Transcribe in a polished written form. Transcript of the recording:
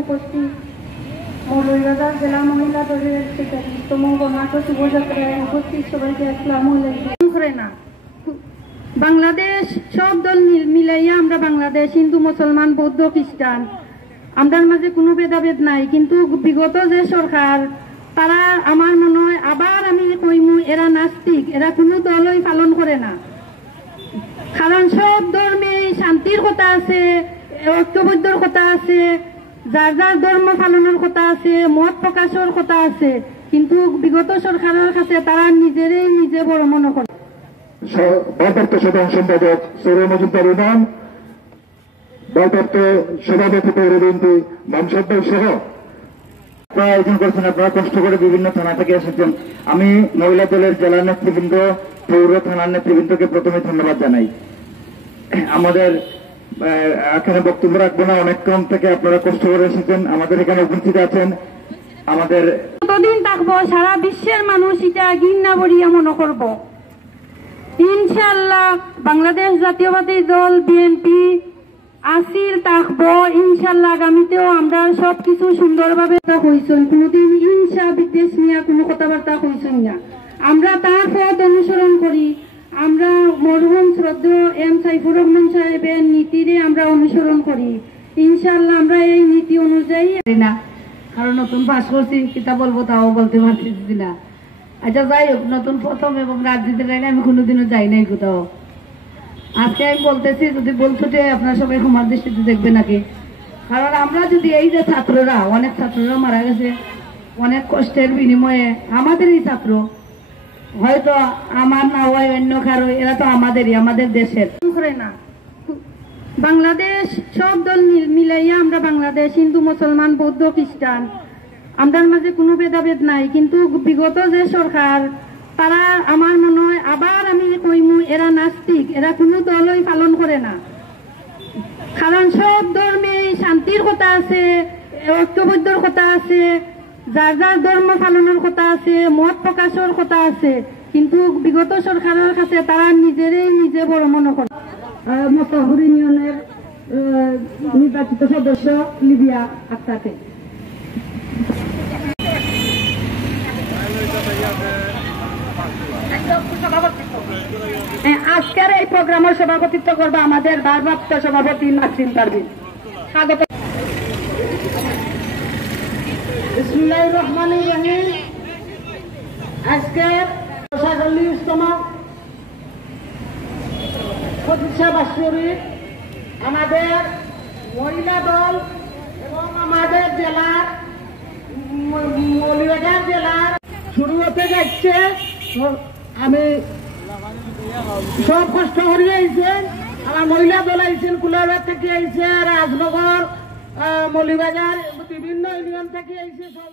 উপস্থিত মৌলভীবাজার জেলা মহিলা দলের ৪৩তম গণাঢ্য শুভযাত্রায় উপস্থিত সবাইকে আসসালামু আলাইকুম। বাংলাদেশ সব দল মিলাইয়া আমরা বাংলাদেশ, হিন্দু মুসলমান বৌদ্ধ খ্রিস্টান, আমরার মাঝে কোনো ভেদাভেদ নাই। কিন্তু বিগত যে সরকার তারা আমার মনে হয় আবার আমি কইমু এরা নাস্তিক, এরা কোনো দলই পালন করে না। কারণ সব ধর্মে শান্তির কথা আছে, ঐক্যবদ্ধর কথা আছে, যার যার ধর্ম পালনের কথা আছে, মত প্রকাশের কথা আছে, কিন্তু বিগত সরকারের কাছে তারা নিজেরাই নিজে বড় মনে করে। ভারপ্রাপ্ত সাধারণ সম্পাদক সৌরভ মজুমদার ইমাম, ভারপ্রাপ্ত সভাপতি পৌরবিন্দু মানসদ্দার সহ আয়োজন করেছেন। আপনারা কষ্ট করে বিভিন্ন থানা থেকে এসেছেন। আমি মহিলা দলের জেলা নেতৃবৃন্দ, পৌর থানার নেতৃবৃন্দকে প্রথমে ধন্যবাদ জানাই। আমাদের এখানে বক্তব্য রাখবো না, অনেকক্ষণ থেকে আপনারা কষ্ট করে এসেছেন, আমাদের এখানে উপস্থিত আছেন। আমাদের কতদিন থাকবো সারা বিশ্বের মানুষ এটা ঘৃণা বড়িয়া মনে করব। ইনশাআল্লাহ বাংলাদেশ জাতীয়বাদী দল বিএনপি আসিল থাকবো ইনশাআল্লাহ। আগামীতেও আমরা সবকিছু সুন্দরভাবে হইছেন, কোনোদিন হিংসা বিদ্বেষ নিয়ে কোনো কথাবার্তা হইছেন না। আমরা তার পথ অনুসরণ করি। আমরা মরহুম শ্রদ্ধেয় এম সাইফুর রহমান সাহেবের নীতিরে আমরা অনুসরণ করি। ইনশাআল্লাহ আমরা এই নীতি অনুযায়ী না, কারণ নতুন পাস করছি, কিতা বলবো তাও বলতে পারতেছি না। আচ্ছা যাই হোক, নতুন প্রথম এবং রাজনীতির লাইনে আমি কোনোদিনও যাই নাই কোথাও। আজকে আমি বলতেছি, যদি বলছুটে আপনারা সবাই ক্ষমার দৃষ্টিতে দেখবে নাকি। কারণ আমরা যদি এই যে ছাত্ররা, অনেক ছাত্ররা মারা গেছে অনেক কষ্টের বিনিময়ে, আমাদের এই ছাত্র হয়তো আমার না হয় অন্য কারো, এরা তো আমাদেরই, আমাদের দেশের না। বাংলাদেশ সব দল মিলাইয়া আমরা বাংলাদেশ, হিন্দু মুসলমান বৌদ্ধ খ্রিস্টান, আমরার মাঝে কোনো ভেদাভেদ নাই। কিন্তু বিগত যে সরকার তারা আমার মনে হয় আবার আমি কইমু এরা নাস্তিক, এরা কোনো দলই পালন করে না। কারণ সব ধর্মে শান্তির কথা আছে, ঐক্যবদ্ধর কথা আছে, যার যার ধর্ম পালনের কথা আছে, মত প্রকাশের কথা আছে, কিন্তু বিগত সরকারের কাছে তারা নিজেরাই নিজে বড় মনে করে। মোস্তাফুর ইউনিয়নের নির্বাচিত সদস্য লিবিয়া আক্তারকে। আজকের এই প্রোগ্রামের সভাপতিত্ব করবে আমাদের ভারপ্রাপ্ত সভাপতি নাসরিন পারভীন। স্বাগত। বিসমিল্লাহির রহমানির রহিম। আজকের ৪৭তম প্রতিষ্ঠা বার্ষিক আমাদের মহিলা দল এবং আমাদের জেলার মৌলভীবাজার জেলার শুরু হতে যাচ্ছে। আমি সব কষ্ট করে আইছেন, আমার মহিলা দল আইছেন, কুলাবাদ থেকে আইছে, রাজনগর, মৌলভীবাজার, বিভিন্ন ইউনিয়ন থেকে আইছে সব।